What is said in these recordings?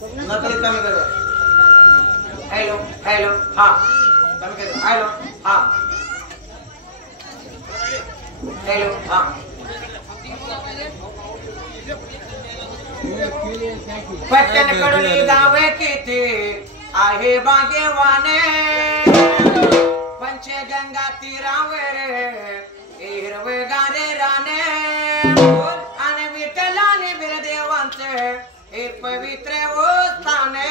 नकली कमी करो हेलो हेलो हाँ कमी करो हेलो हाँ हेलो हाँ पटकन कडली गावे किती आहे बागेवाने पंचगंगा तीरावर हिरवे गारे राने आणि विठ्ठलाने बिरदेवांचे हे पवित्र स्थाने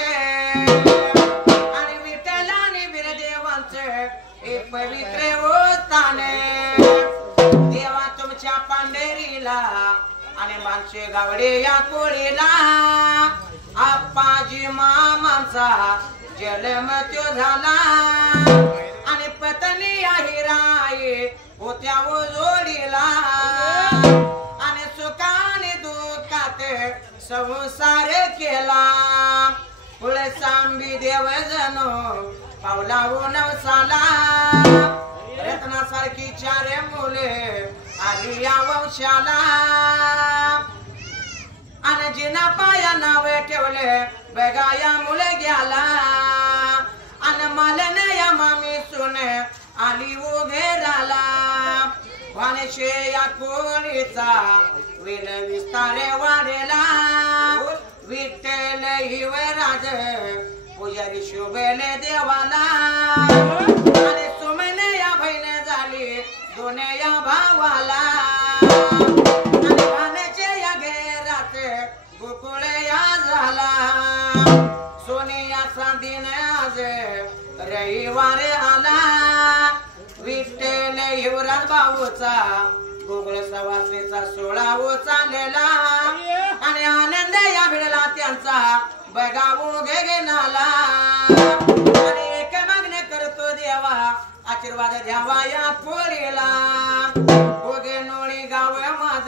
आणि विठ्ठलाने बिरदेवांचे हे पवित्र स्थाने देवा तुमच्या पांढरीला आणि माणसे गावडे या कोळीला आप्पाजी मामांचा जन्म तो झाला आणि पत्नी हिराई होत्या वो जोडीला आणि सुखाने दुःखात संसार केला पुढे सांबी देव जणो पावला वो नवसाला रत्नासारखी चार मुले आली या वंशाला आणि जिना पाया नावे ठेवले बघाया मुले गेला आणि मला या मामी सुने आली वो घेराला वाणशे या कोणीचा विल विस्तारे वाढेला विठ्ठल हिवराज पुजारी शोभेले देवाला आणि सुमने या बहिणी झाली दोन्ही या भावाला आणि भाण्याचे या घेरात गोकुळे या झाला सोनियाचा दिन आज रविवार आला विठ्ठल युवराज भाऊचा गोकुळ सवासीचा 16 चाललेला आणि आनंद या भिडला त्यांचा बघावो घेनाला आणि एक मागणे करतो देवा आशीर्वाद द्यावा या पोळीला ओगे नोळी गाव माझ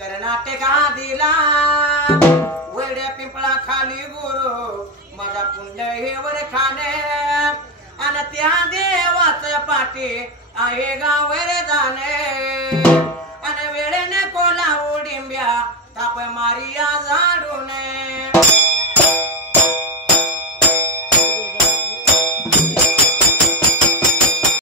कर्नाटक दिला वड्या पिंपळा खाली गुरु माझा पुण्य हेवर खाणे आणि त्या देवाचा पाठी आहे गावर जाणे आणि वेळेने कोला उडिंब्या ताप मारिया जा